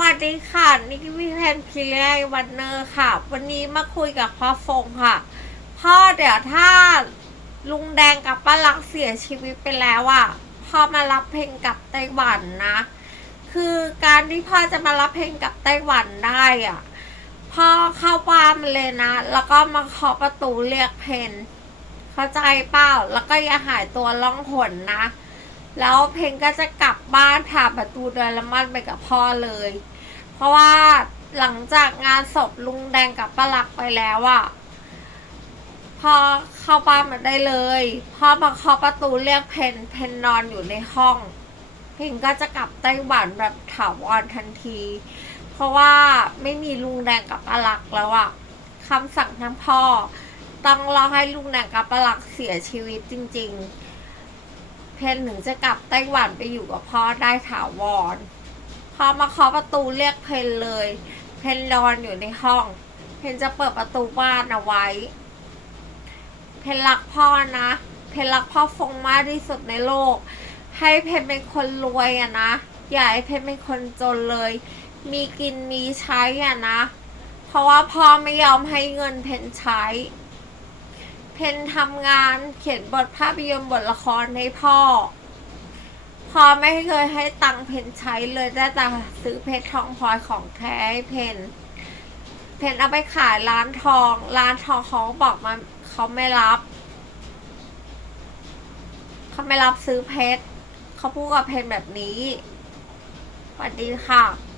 วัสดีค่ะนี่คือพี่แพนพีเรียวันเนอร์ค่ะ วันนี้มาคุยกับพ่อฟงค่ะ พ่อเดี๋ยวถ้าลุงแดงกับป้าลักเสียชีวิตไปแล้วอะ่ะพ่อมารับเพลงกับไต้หวันนะ คือการที่พ่อจะมารับเพลงกับไต้หวันได้อะ่ะพ่อเข้าบ้านมาเลยนะ แล้วก็มาเคาะประตูเรียกเพนเข้าใจเปล่าแล้วก็อย่าหายตัวล่องหนนะ แล้วเพลงก็จะกลับบ้านผ่านประตูเดินละมันไปกับพ่อเลย เพราะว่าหลังจากงานศพลุงแดงกับป้าลักไปแล้วอะพ่อเข้าบ้านมาได้เลยพ่อมาเคาะประตูเรียกเพนเพนนอนอยู่ในห้อง เพนก็จะกลับไต้หวันแบบถาวรทันที เพราะว่าไม่มีลุงแดงกับป้าลักแล้วอะคำสั่งทั้งพ่อ ต้องรอให้ลุงแดงกับป้าลักเสียชีวิตจริง ๆ เพนถึงจะกลับไต้หวันไปอยู่กับพ่อได้ถาวรพอมาเคาะประตูเรียกเพนเลย เพนนอนอยู่ในห้อง เพนจะเปิดประตูบ้านเอาไว้ เพนรักพ่อนะ เพนรักพ่อฟงมากที่สุดในโลก ให้เพนเป็นคนรวยอะนะอย่าให้เพนเป็นคนจนเลย มีกินมีใช้อะนะ เพราะว่าพ่อไม่ยอมให้เงินเพนใช้ เพนทำงานเขียนบทภาพยนตร์บทละครให้พ่อ พ่อไม่เคยให้ตังเพนใช้เลยได้แต่ซื้อเพชรทองพลอยของแท้ให้เพนเพนเอาไปขายร้านทอง ร้านทองเขาบอกมาเขาไม่รับเขาไม่รับซื้อเพชรเขาพูดกับเพนแบบนี้สวัสดีค่ะ